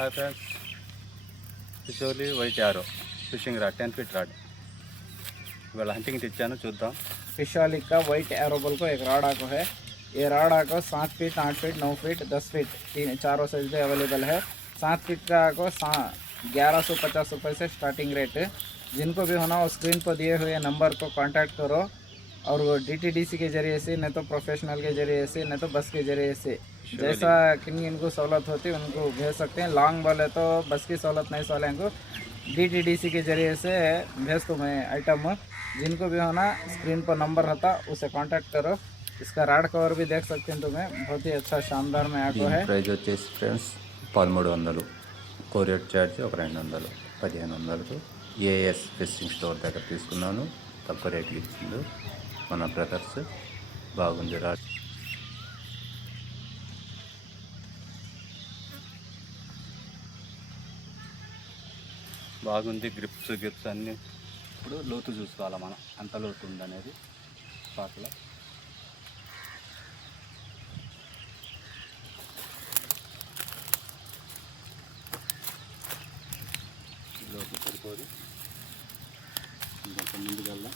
Hi friends, పిచోలి white arrow fishing rod 10 feet rod ఇవాళ hunting తెచ్చాను, చూద్దాం. पिशालिक का वाइट एरोबल को एक राड आको है। ये राड आको 7 फीट, 8 फीट, 9 फीट, 10 फीट चारों साइज में अवेलेबल है। 7 फीट का आको 1150 रुपये से स्टार्टिंग रेट। जिनको भी होना वो स्क्रीन पर दिए हुए नंबर को कांटेक्ट करो और वो DTDC के जरिए से, नहीं तो प्रोफेशनल के जरिए से, नहीं तो बस के जरिए से, जैसा किन इनको सहूलत होती है उनको भेज सकते हैं। लॉन्ग बोले तो बस की सहूलत नहीं वाले को DTDC के जरिए से भेज दूँ मैं आइटम। जिनको भी होना स्क्रीन पर नंबर रहता उसे कांटेक्ट करो। इसका राड कवर भी देख सकते हैं तुम्हें, बहुत ही अच्छा शानदार में आको है। ప్రైజ్ వచ్చేసి ఫ్రెండ్స్ 1300, కొరియర్ ఛార్జ్ ఒక 200, 1500కు ఏఎస్ ఫిషింగ్ స్టోర్ దగ్గర తీసుకున్నాను. తక్కువ రేట్లు ఇచ్చిండు మన బ్రదర్స్. బాగుంది రాడ్. బాగుంది. గ్రిప్స్ అన్నీ. ఇప్పుడు లోతు చూసుకోవాలి మనం, ఎంత లోతు ఉందనేది స్పాట్లో. లోతు సరిపోదు, ఇంకొక ముందుకెళ్దాం.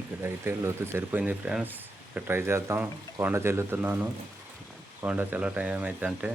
ఇక్కడైతే లోతు సరిపోయింది ఫ్రెండ్స్. ఇక్కడ ట్రై చేద్దాం. కొండ చల్లుతున్నాను. కొండ చల్లటం ఏమైందంటే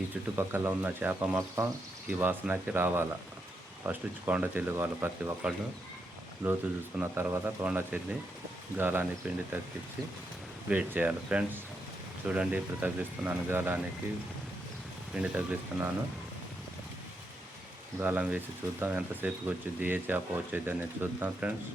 ఈ చుట్టుపక్కల ఉన్న చేప మొత్తం ఈ వాసనకి రావాలా. ఫస్ట్ కొండ చెల్లుకోవాలి ప్రతి ఒక్కళ్ళు. లోతు చూసుకున్న తర్వాత కొండ చెల్లి గాలాన్ని పిండి తగ్గించి వెయిట్ చేయాలి ఫ్రెండ్స్. చూడండి, ఇప్పుడు తగ్గిస్తున్నాను, గాలానికి పిండి తగ్గిస్తున్నాను. గాలం వేసి చూద్దాం ఎంతసేపుకి వచ్చింది, ఏ చేప వచ్చేది అనేది చూద్దాం friends.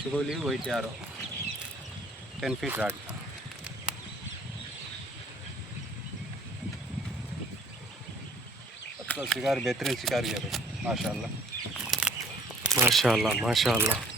Shigoli white arrow, 10 feet rod. अच्छा शिकार बेहतरीन शिकार किया भाई, माशाल्लाह माशाल्लाह माशाल्लाह।